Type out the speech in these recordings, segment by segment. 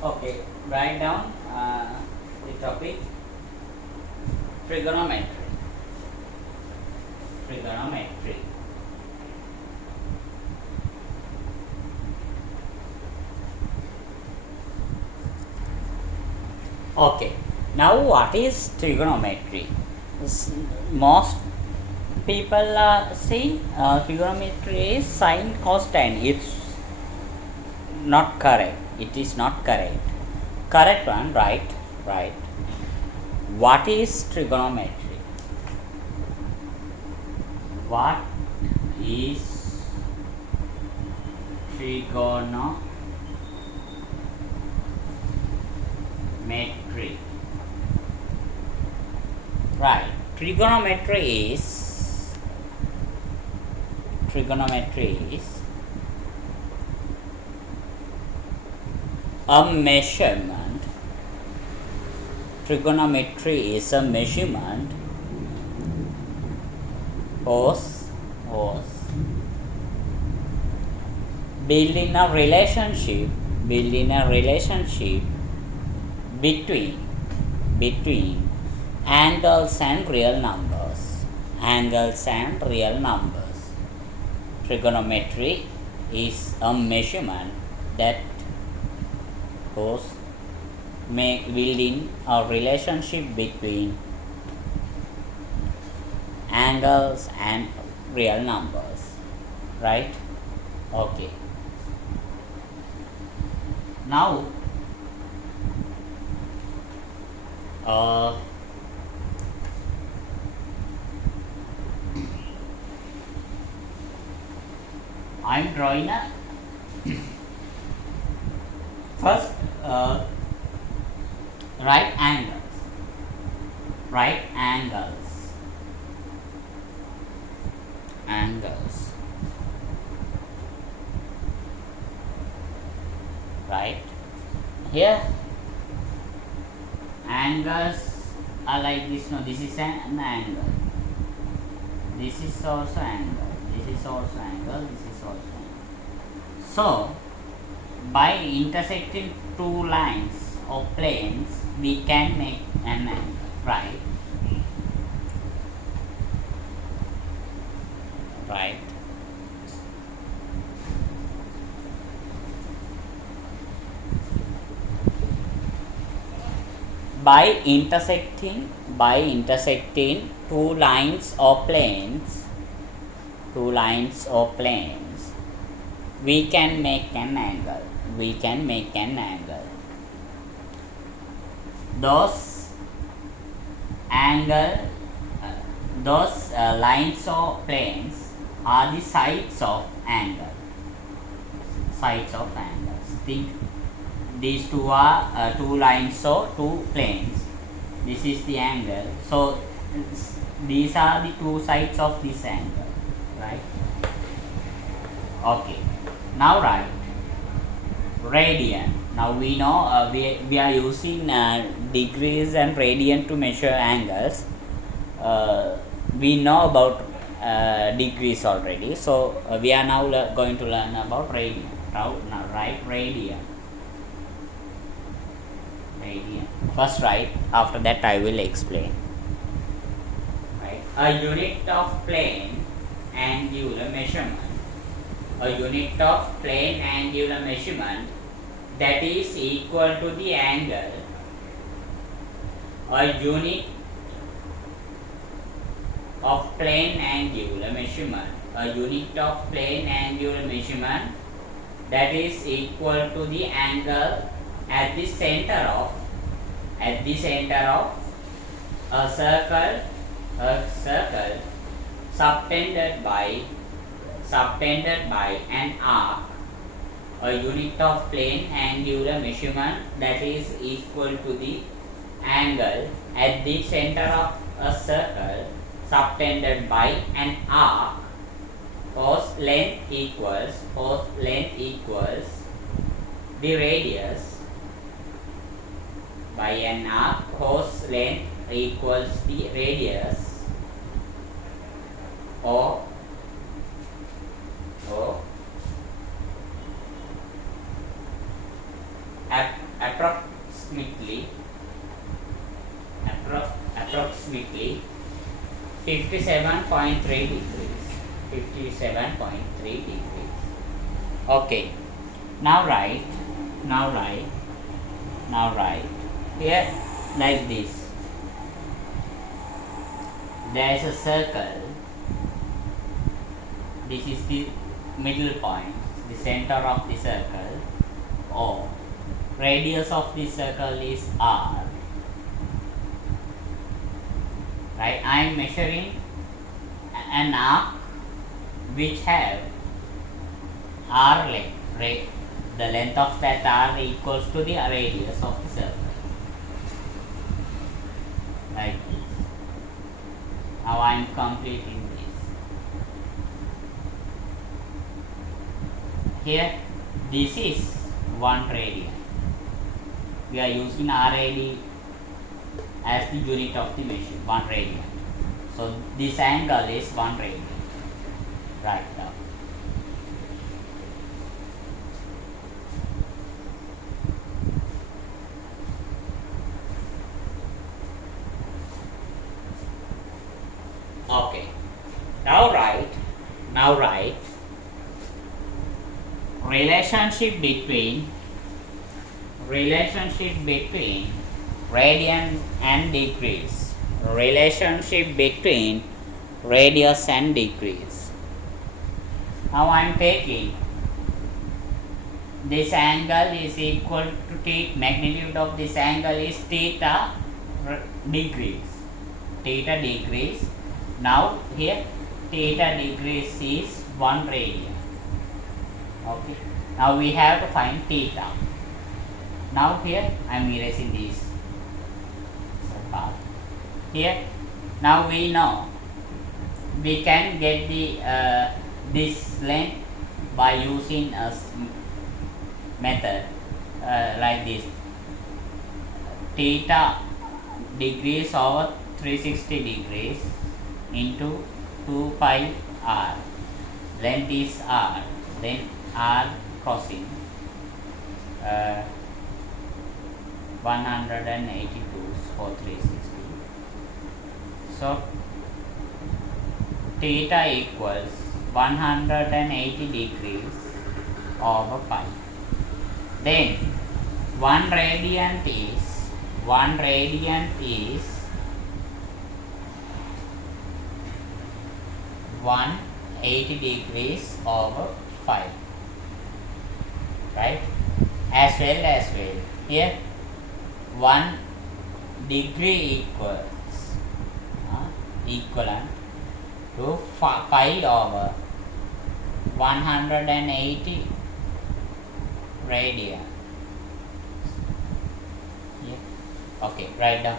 Okay, write down the topic trigonometry. Trigonometry. Okay, now what is trigonometry? Most people are saying trigonometry is sine cos tan. It's not correct. It is not correct. Correct one, right? Right. What is trigonometry? What is trigonometry? Right. Trigonometry is a measurement. Trigonometry is a measurement of building a relationship between angles and real numbers. Trigonometry is a measurement that goes building a relationship between angles and real numbers, right? Okay, now I'm drawing a first right angles right here. Angles are like this. No, this is an angle, this is also angle, this is also angle, this is also angle. So by intersecting two lines or planes we can make an angle, right? By intersecting two lines or planes we can make an angle. Those lines or planes are the sides of angles. Think these two are two lines or two planes. This is the angle. So these are the two sides of this angle, right? Okay. Now write radian. Now we know we are using degrees and radian to measure angles. We know about degrees already. So we are now going to learn about radian. Now write radian. First write, after that I will explain. Right. A unit of plane angular measurement. That is equal to the angle. A unit of plane angular measurement. That is equal to the angle at the center of a circle subtended by an arc. A unit of plane angular measurement that is equal to the angle at the center of a circle subtended by an arc whose length equals the radius by an arc whose length equals the radius or approximately 57.3 degrees. 57.3 degrees. Okay. Now write here like this. There is a circle. This is the middle point, the center of the circle. O. Radius of the circle is R. Right? I am measuring an arc which have R length. Right? The length of that R equals to the radius of the circle. Like this. Now I am completing this. Here, this is 1 radian. We are using RAD as the unit of the measure, 1 radian. So this angle is 1 radian. Right now. Okay. Now write relationship between radian and degrees. Relationship between radius and degrees. Now I am taking this angle is equal to theta. Magnitude of this angle is theta degrees. Theta degrees. Now here theta degrees is 1 radian. Okay. Now we have to find theta. Now here I am erasing this part. Here now we know we can get the this length by using a method like this. Theta degrees over 360 degrees into 2 pi r. Length is r. Then r crossing 182 for 360. So theta equals 180 degrees over pi. Then 1 radian is 180 degrees over 5. Right? As well here 1 degree equivalent to pi over 180 radian. Yeah. Okay, write down.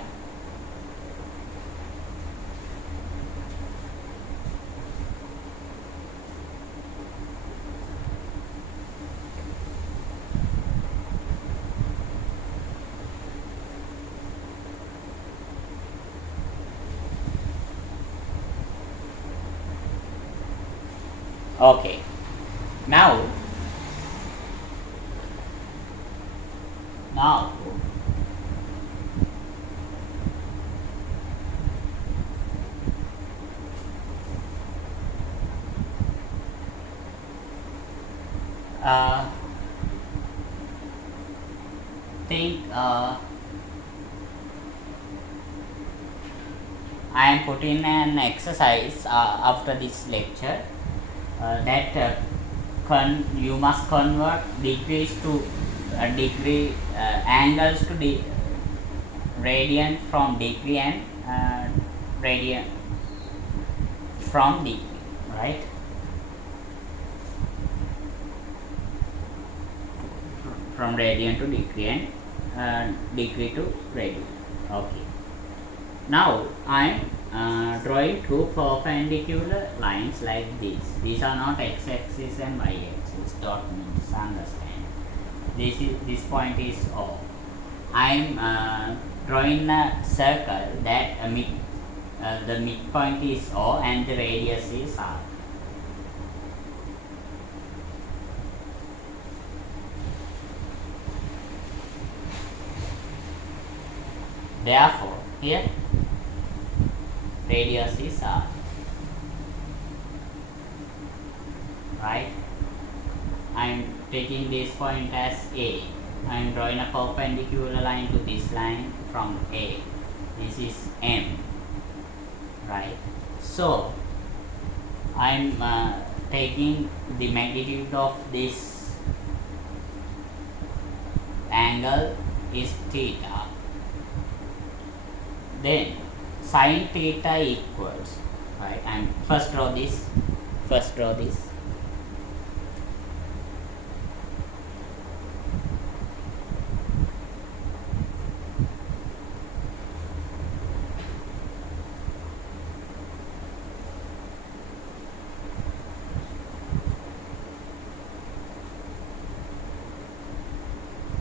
Okay. Now think I am putting an exercise after this lecture that you must convert degrees to degree angles to radian from degree and radian from degree, right? From radian to degree and degree to radian. Okay. Now I am drawing two perpendicular lines like this. These are not x-axis and y-axis. Dot means understand. This point is O. I am drawing a circle that the midpoint is O and the radius is R. Therefore, here radius is r. Right? I am taking this point as A. I am drawing a perpendicular line to this line from A. This is M. Right? So, I am taking the magnitude of this angle is theta. Then sin theta equals, right? And first draw this.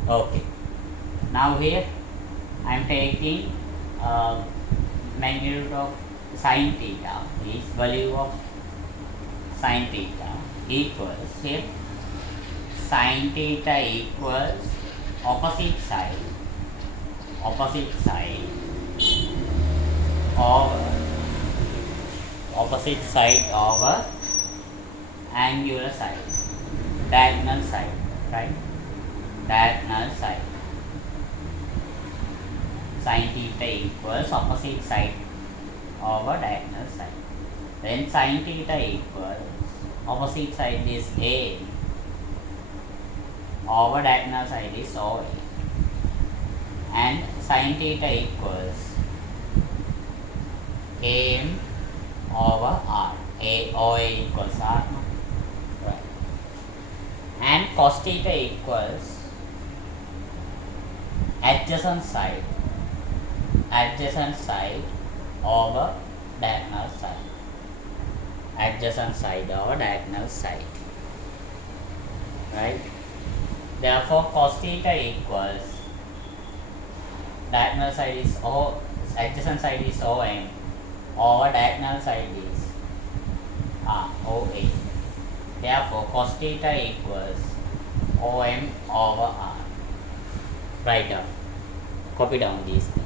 Okay. Now here I am taking magnitude of sin theta. This value of sin theta equals here sin theta equals opposite side over angular side, diagonal side, right? Diagonal side. Sin theta equals opposite side over diagonal side. Then sin theta equals opposite side is A over diagonal side is OA. And sin theta equals AM over R. OA equals R. Right. And cos theta equals adjacent side over diagonal side. Right? Therefore, cos theta equals diagonal side is adjacent side is OM over diagonal side is OA. Therefore, cos theta equals OM over R. Write down. Copy down these things.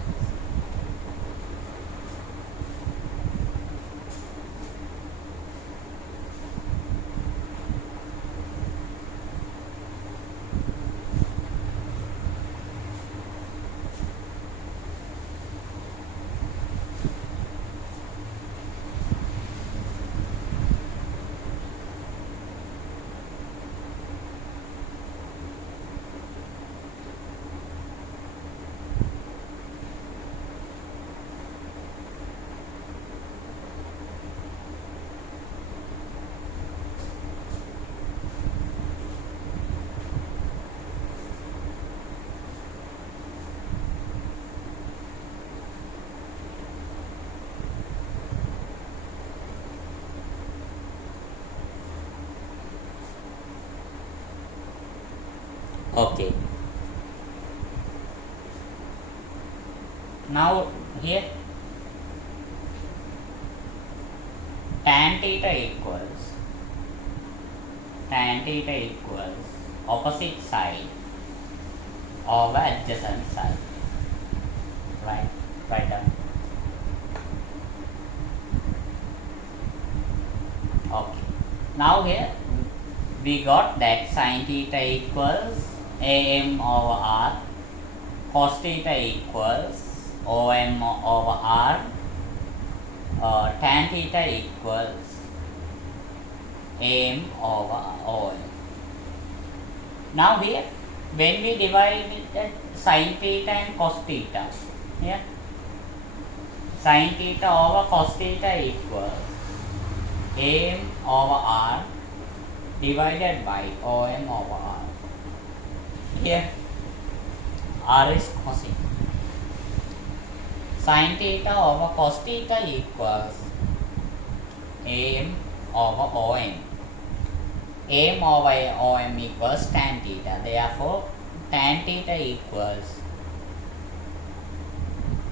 Okay. Now here tan theta equals opposite side over adjacent side. Right? Write down. Okay. Now here we got that sin theta equals AM over R, cos theta equals OM over R, tan theta equals AM over OM. Now here, when we divide sin theta and cos theta, here sin theta over cos theta equals AM over R divided by OM over R. Here R is cosine. Sin theta over cos theta equals AM over OM. AM over OM equals tan theta. Therefore, tan theta equals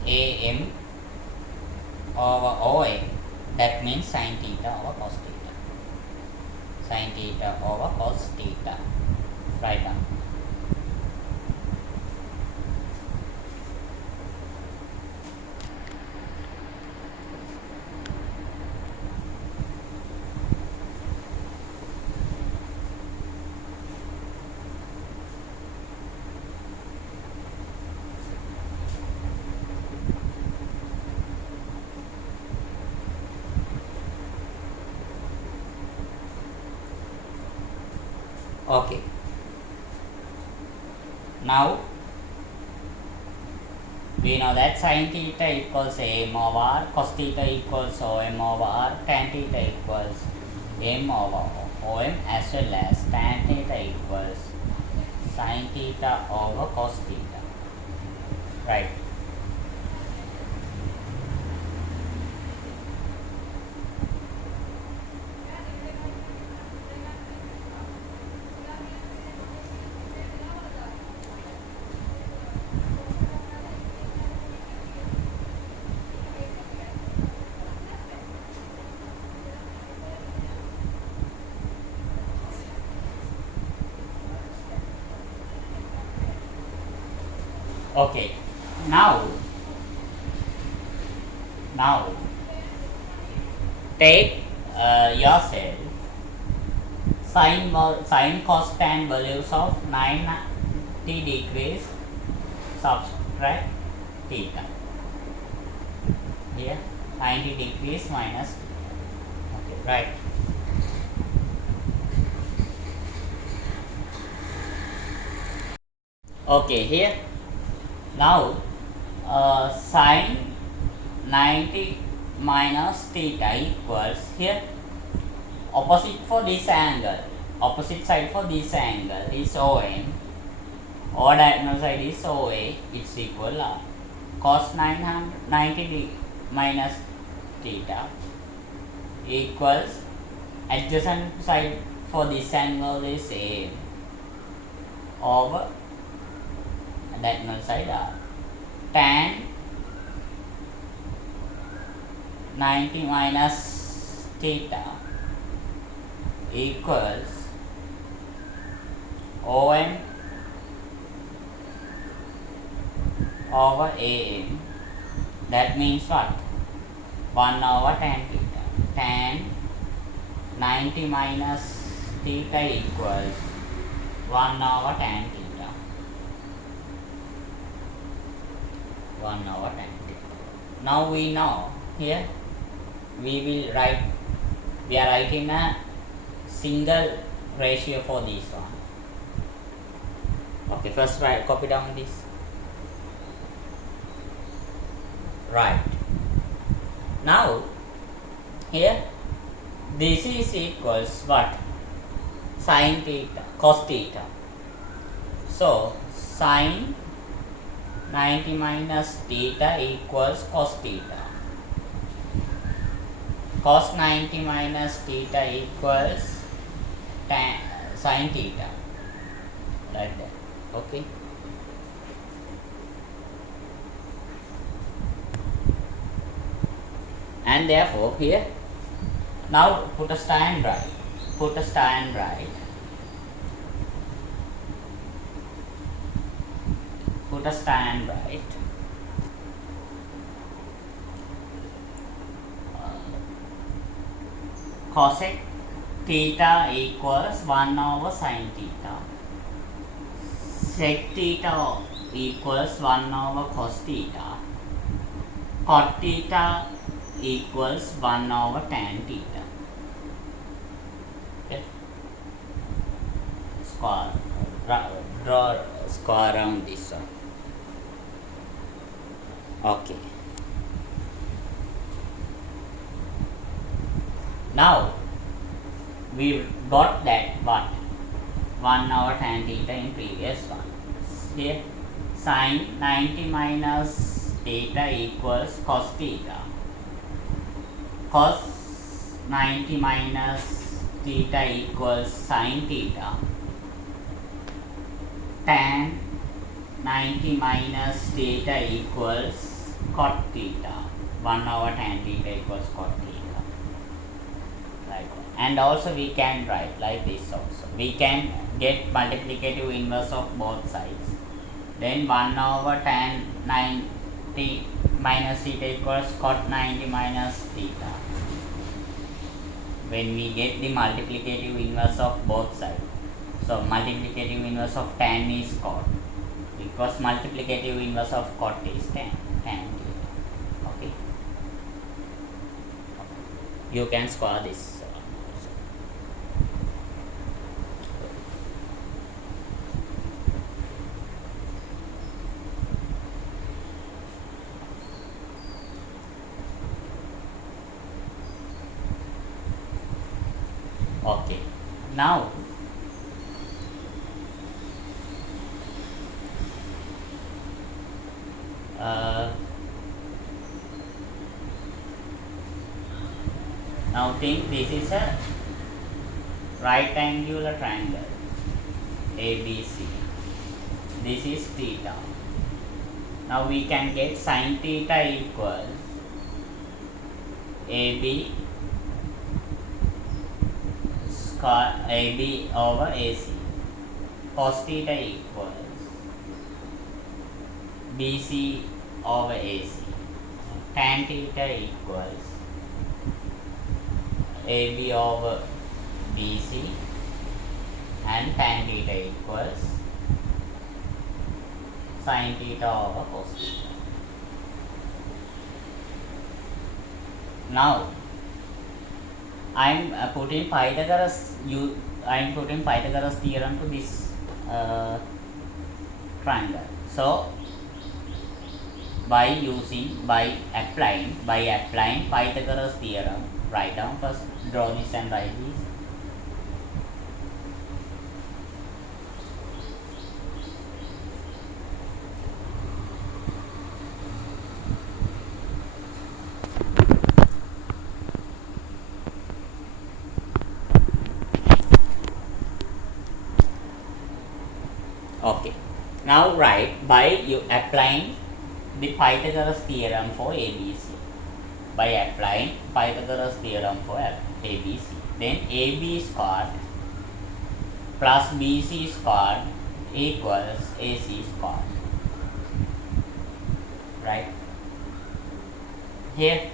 AM over OM. That means sin theta over cos theta. Sin theta over cos theta. Write down. Okay. Now we know that sin theta equals m over cos theta equals om over tan theta equals m over om, as well as tan theta equals sin theta over cos theta. Right. Okay. Now take yourself sin cos tan values of 90 degrees, subtract theta. Here 90 degrees minus. Okay, right. Okay, here now sin 90 minus theta equals, here opposite for this angle, opposite side for this angle is OM, or diagonal side is OA, it's equal cos 90 minus theta equals adjacent side for this angle is AM over diagonal side tan 90 minus theta equals OM over AM. That means what? 1 over tan theta. Tan 90 minus theta equals 1 over tan theta. 1 over tan theta. Now we know here we are writing a single ratio for this one. Okay, first copy down this. Right. Now here this is equals what? Sin theta, cos theta. So sin 90 minus theta equals cos theta. Cos 90 minus theta equals tan sin theta. Like that. Okay. And therefore here now put a stand right. Put a stand right. Put a stand right. Cosec theta equals 1 over sin theta. Sec theta equals 1 over cos theta. Cot theta equals 1 over tan theta. Okay. Square, draw square around this one. Okay. Now we got that what? 1 over tan theta in previous one. Here sin 90 minus theta equals cos theta. Cos 90 minus theta equals sin theta. Tan 90 minus theta equals cot theta. 1 over tan theta equals cot theta. Like, and also we can write like this also. We can get multiplicative inverse of both sides. Then 1 over tan 90 minus theta equals cot 90 minus theta. When we get the multiplicative inverse of both sides. So multiplicative inverse of tan is cot, because multiplicative inverse of cot is tan theta. Okay. You can square this. Okay. Now uh, now think this is a right angular triangle ABC. This is theta. Now we can get sin theta equals AB square AB over AC. Cos theta equals BC over AC. Tan theta equals AB over BC, and tan theta equals sin theta over cos theta. Now I am putting Pythagoras theorem to this triangle. So by applying Pythagoras theorem, write down first, draw this and write this. Okay. Now write by you applying the Pythagoras theorem for ABC. By applying Pythagoras theorem for ABC, then AB squared plus BC squared equals AC squared. Right? Here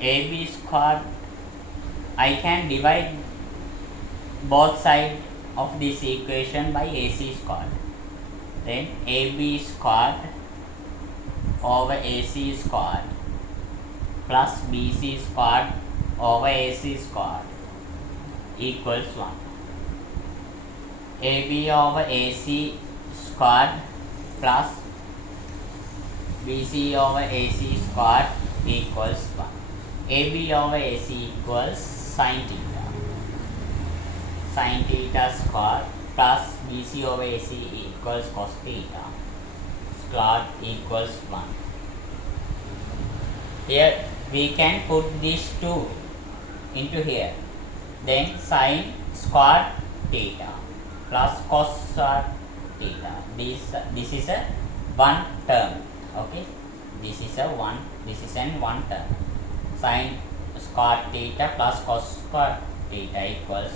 AB squared, I can divide both sides of this equation by AC squared. Then AB squared over AC squared plus BC squared over AC squared equals 1. AB over AC squared plus BC over AC squared equals 1. AB over AC equals sin theta. Sin theta squared plus BC over AC equals cos theta squared equals 1. Here we can put these two into here. Then sin squared theta plus cos squared theta. This is a one term. Okay, this is an one term. Sin squared theta plus cos squared theta equals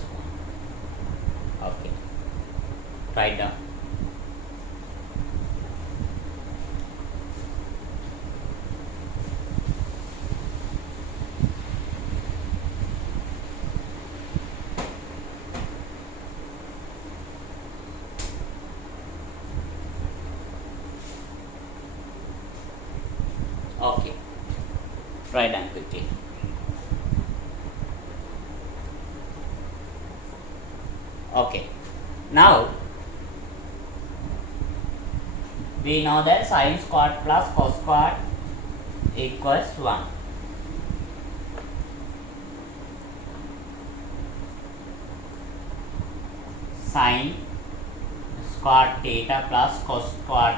1. Okay, write down. Okay, write down quickly. Okay, now we know that sin squared plus cos squared equals 1. Sin squared theta plus cos squared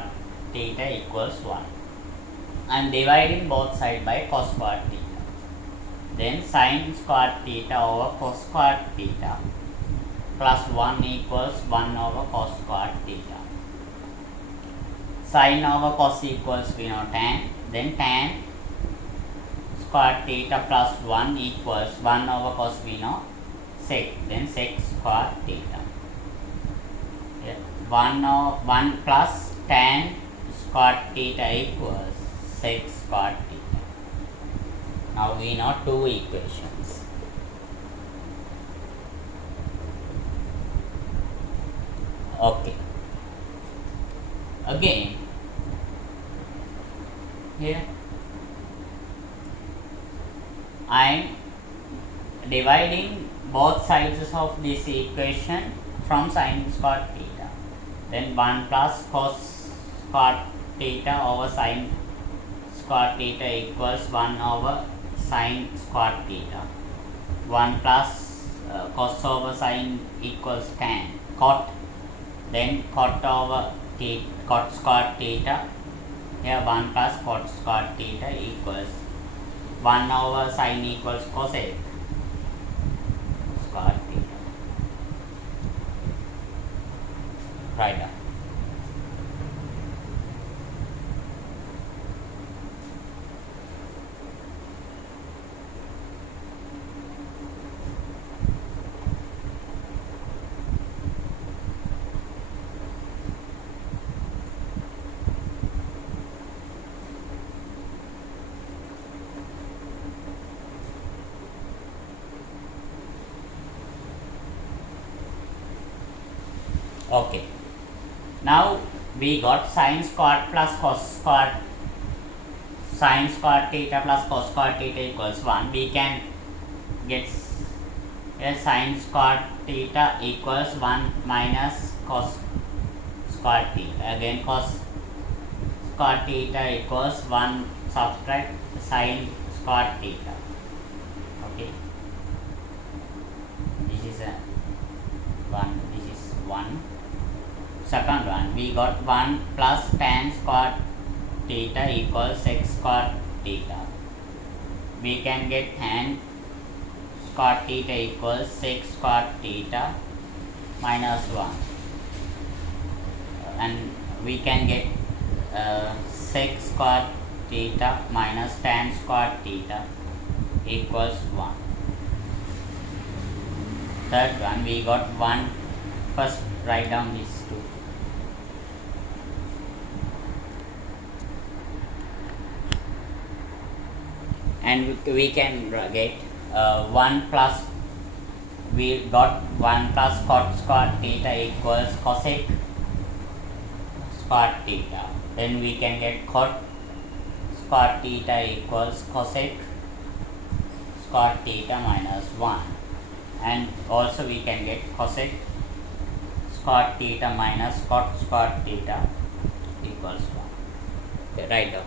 theta equals 1. I am dividing both sides by cos squared theta. Then sin squared theta over cos squared theta plus 1 equals 1 over cos squared theta. Sin over cos equals we know tan. Then tan squared theta plus 1 equals 1 over cos we know sec. Then sec squared theta. 1 plus tan squared theta equals sec squared theta. Now we know two equations. Okay. Again, here I am dividing both sides of this equation from sin squared theta. Then 1 plus cos squared theta over sin squared theta equals 1 over sin squared theta. 1 plus cos over sine equals tan cot, then cot over cot square theta, here 1 plus cot square theta equals 1 over sine equals cosec square theta. Right down. Okay. Now we got sine squared plus cos squared, sine squared theta plus cos squared theta equals 1. We can get sine squared theta equals 1 minus cos squared theta. Again cos squared theta equals 1, subtract sine squared theta. Okay. This is a 1, this is 1. Second one, we got 1 plus tan squared theta equals sec squared theta. We can get tan squared theta equals sec squared theta minus 1. And we can get sec squared theta minus tan squared theta equals 1. Third one, we got 1, first write down these two. And we can get 1 plus, we got 1 plus cot squared theta equals cosec squared theta. Then we can get cot squared theta equals cosec squared theta minus 1. And also we can get cosec squared theta minus cot squared theta equals 1. Okay, write down.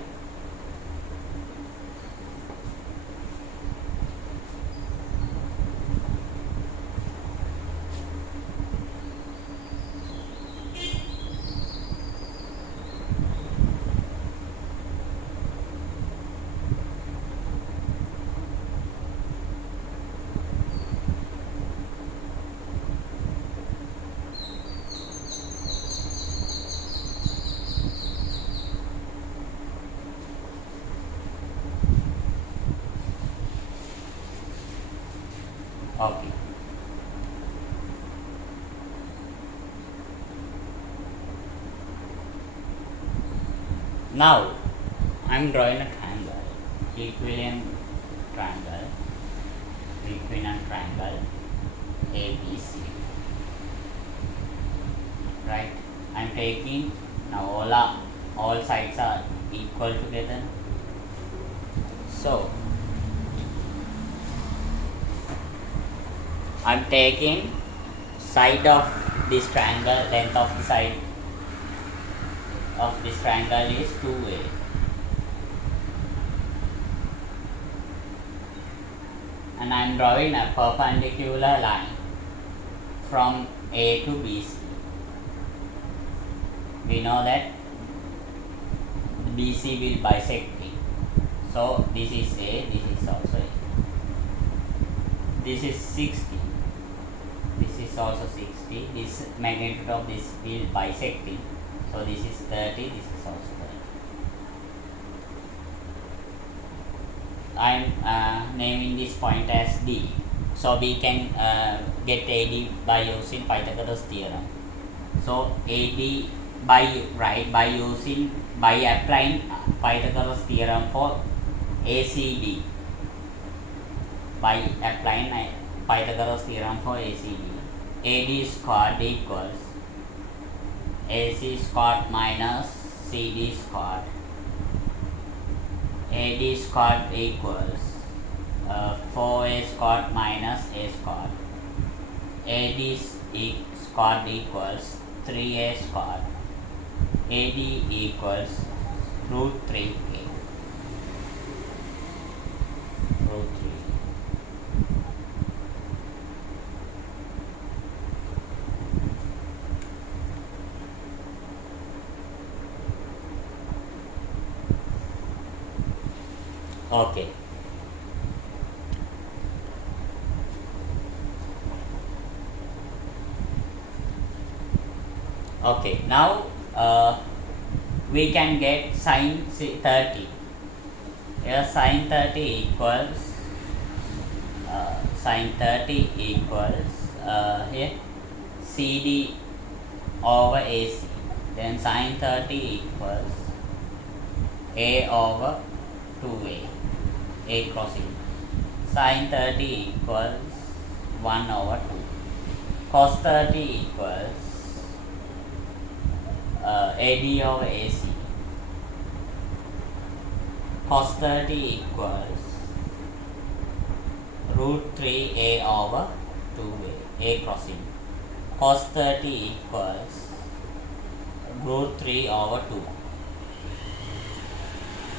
Okay. Now I am drawing a triangle, equivalent triangle, equivalent triangle ABC. Right? I am taking now all sides are equal together. So I am taking side of this triangle, length of the side of this triangle is 2a. And I am drawing a perpendicular line from A to BC. We know that BC will bisect it. So this is A, this is also A. This is 60. This is also 60. This magnitude of this will bisect it. So this is 30, this is also 30. I am naming this point as D. So we can get AD by using Pythagoras theorem. So AD by applying Pythagoras theorem for ACD. By applying Pythagoras theorem for ACD, AD squared equals AC squared minus CD squared. AD squared equals 4A squared minus A squared. AD squared equals 3A squared. AD equals root 3A. Root 3. Okay. Okay. Now we can get sine 30. Here sine 30 equals sine 30 equals here CD over AC. Then sine 30 equals A over 2A. A crossing. Sine 30 equals 1 over 2. Cos 30 equals AD over AC. Cos 30 equals root 3A over 2A. A crossing. Cos 30 equals root 3 over 2.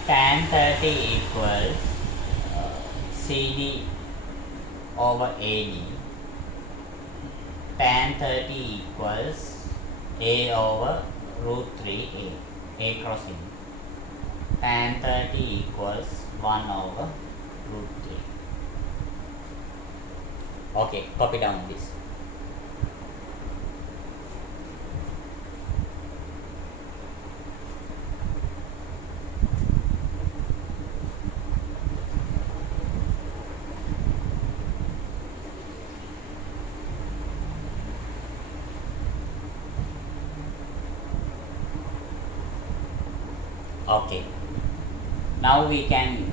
Tan 30 equals CD over AD. Tan 30 equals A over root 3A. A crossing. Tan 30 equals 1 over root 3. Okay, copy down this. Okay. Now we can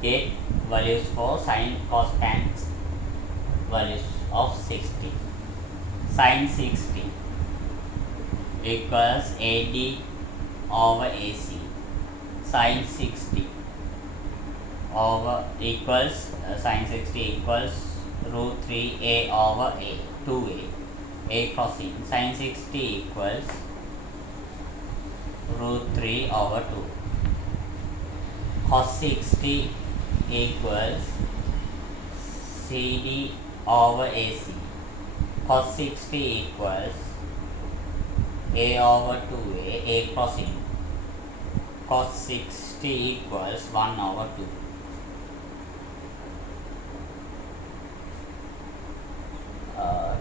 get values for sine, cos, tan values of 60. Sine 60 equals AD over AC. Sine 60 over equals sine 60 equals root 3A over A, 2A. A crossing. Sine 60 equals root 3 over 2. Cos 60 equals CD over AC. Cos 60 equals A over 2A, A crossing. Cos 60 equals 1 over 2.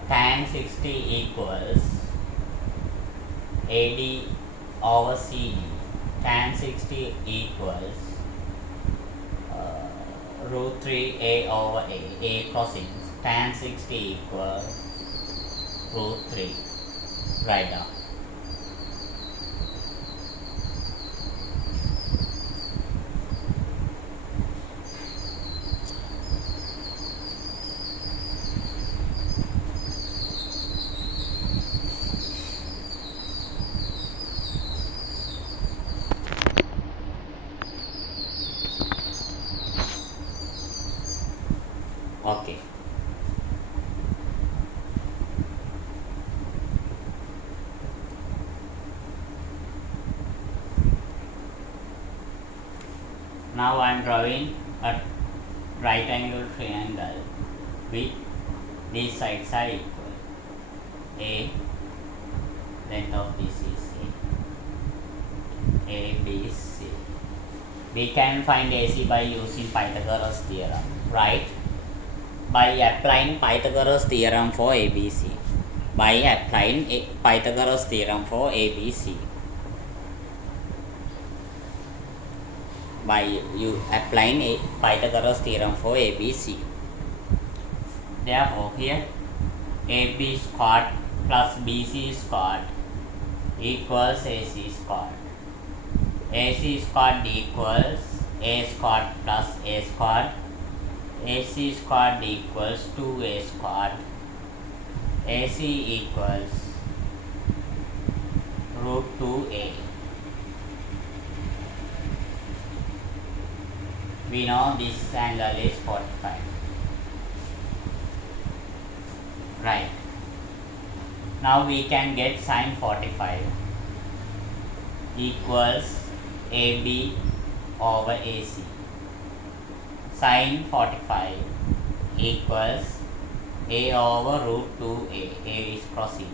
Tan 60 equals AD over CD. Tan 60 equals root 3A over A crossings. Tan 60 equals root 3. Write down. Okay. Now I am drawing a right angle triangle with these sides are equal. A, length of this is A, B, C. We can find AC by using Pythagoras theorem, right? By applying Pythagoras theorem for ABC. By applying Pythagoras theorem for ABC. By you applying a Pythagoras theorem for ABC. Therefore, here AB squared plus BC squared equals AC squared. AC squared equals A squared plus A squared. AC squared equals 2A squared. AC equals root 2A. We know this angle is 45. Right. Now we can get sine 45 equals AB over AC. Sine 45 equals A over root 2A. A is crossing.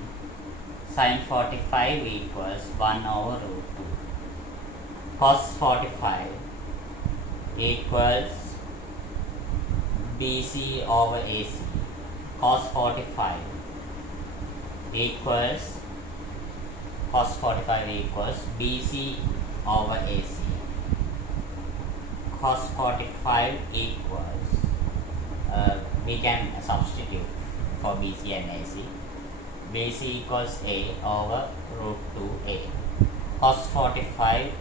Sine 45 equals 1 over root 2. Cos 45 equals BC over AC. Cos 45 equals BC over AC. Cos 45 equals, we can substitute for BC and AC. BC equals A over root 2A. Cos 45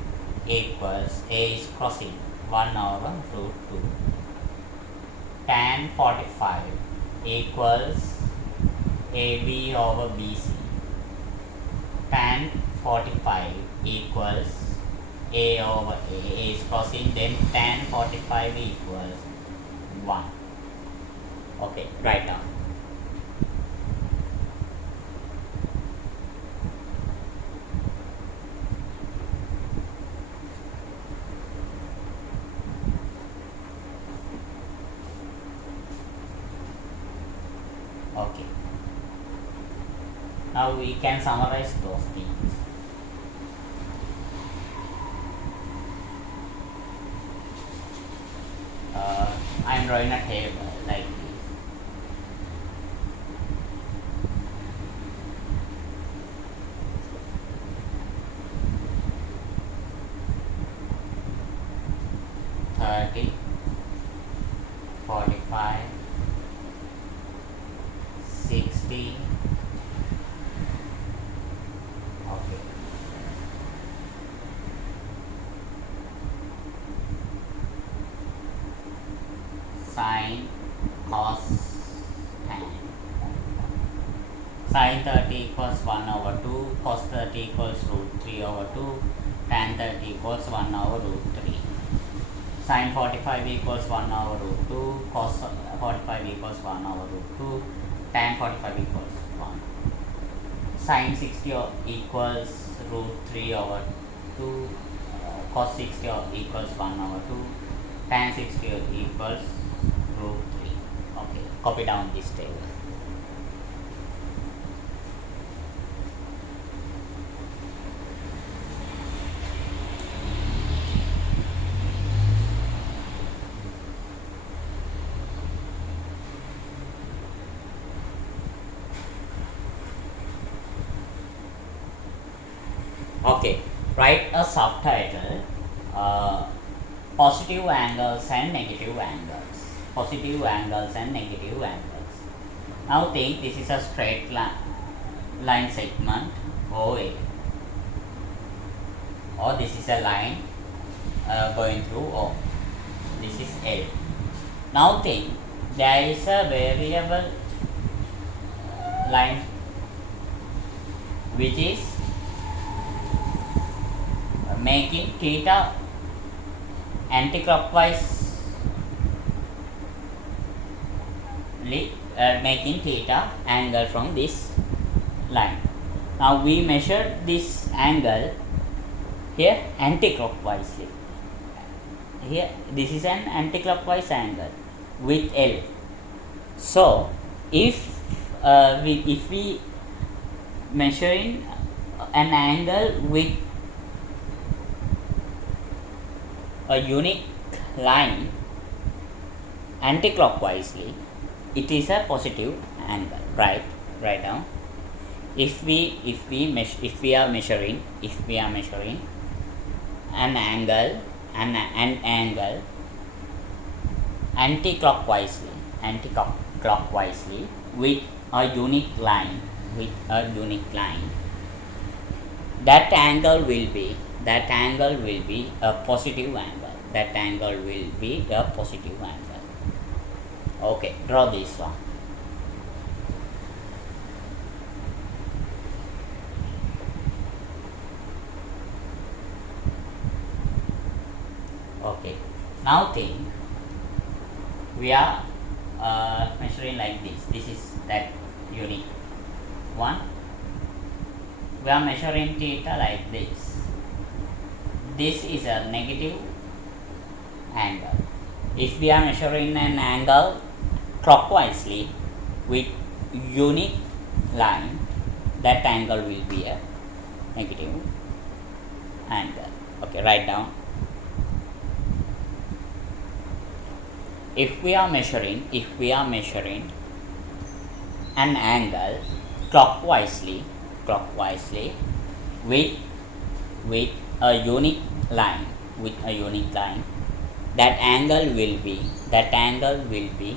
equals, A is crossing, 1 over root 2. Tan 45 equals AB over BC. Tan 45 equals A over A is crossing, then tan 45 equals 1. Okay, write down. Okay. Now we can summarize those things. I am drawing a table like this. Thirty, 45, 60. Okay. Sine, cos, tan. Sine 30 equals 1 over 2, cos 30 equals root 3 over 2, tan 30 equals 1 over root 3. Sine 45 equals 1 over root 2, cos 45 equals 1 over root 2, tan 45 equals 1. Sine 60 equals root 3 over 2, cos 60 equals 1 over 2, tan 60 equals root 3. Okay, copy down this table. Okay, write a subtitle, positive angles and negative angles. Positive angles and negative angles. Now think this is a straight line segment OA, or this is a line going through O. This is A. Now think there is a variable line which is making theta anticlockwise, making theta angle from this line. Now we measure this angle here anticlockwise. Here this is an anticlockwise angle with L. So if we measuring an angle with a unique line anticlockwise, it is a positive angle. Right down. If we are measuring an angle anticlockwise with a unique line, that angle will be a positive angle. Okay, draw this one. Okay, now think we are measuring like this. This is that unique one. We are measuring theta like this. This is a negative angle. If we are measuring an angle clockwise with unique line, that angle will be a negative angle. Okay, write down. if we are measuring an angle clockwisely with with a unique line that angle will be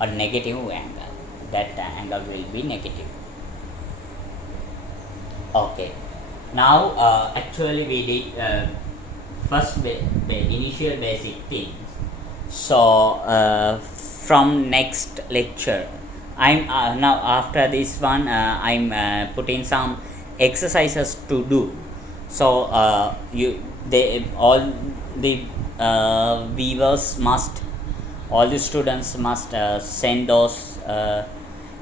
a negative angle. That angle will be negative. Okay. Now actually we did first initial basic things. So from next lecture I'm now after this one I'm putting some exercises to do. So you they all the viewers must all the students must send those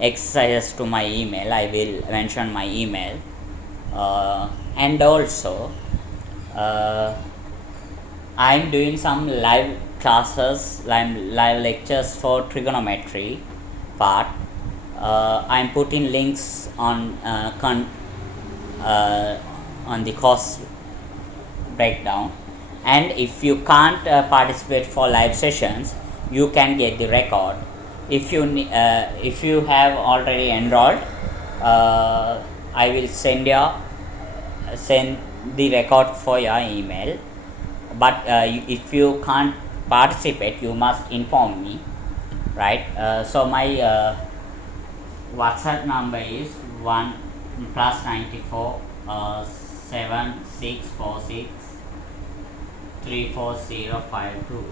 exercises to my email. I will mention my email. And also uh, I'm doing some live classes, live lectures for trigonometry part. I'm putting links on the course breakdown, and if you can't participate for live sessions, you can get the record. If you have already enrolled, I will send the record for your email. But if you can't participate, you must inform me, right? So my WhatsApp number is 1 plus 94 7646 34052.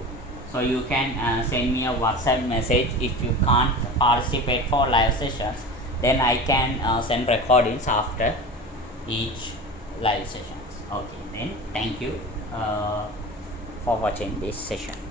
So you can send me a WhatsApp message if you can't participate for live sessions. Then I can send recordings after each live sessions. Okay, then thank you for watching this session.